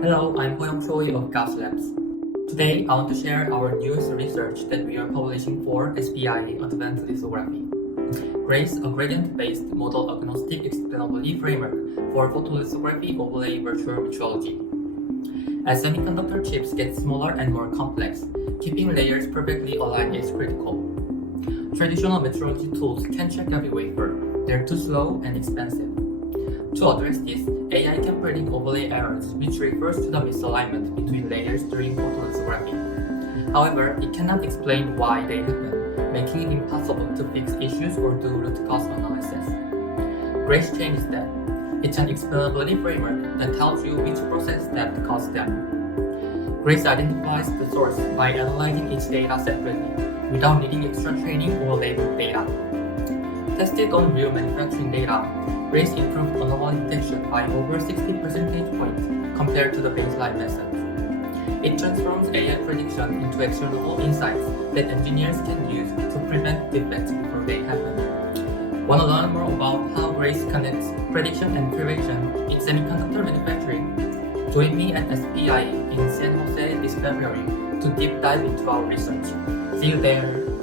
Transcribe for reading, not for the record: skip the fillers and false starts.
Hello, I'm Hoyong Choi of Gauss Labs. Today, I want to share our newest research that we are publishing for SPIE Advanced Lithography. GRACE, a gradient-based model-agnostic explainability framework for photolithography overlay virtual metrology. As semiconductor chips get smaller and more complex, keeping layers perfectly aligned is critical. Traditional metrology tools can't check every wafer. They're too slow and expensive. To address this, AI can predict overlay errors, which refers to the misalignment between layers during photolithography. However, it cannot explain why they happen, making it impossible to fix issues or do root cause analysis. GRACE changes that. It's an explainability framework that tells you which process step caused them. GRACE identifies the source by analyzing each data separately, without needing extra training or labeled data. Tested on real manufacturing data, GRACE improved anomaly detection by over 60 percentage points compared to the baseline method. It transforms AI prediction into actionable insights that engineers can use to prevent defects before they happen. Want to learn more about how GRACE connects prediction and prevention in semiconductor manufacturing? Join me at SPIE in San Jose this February to deep dive into our research. See you there!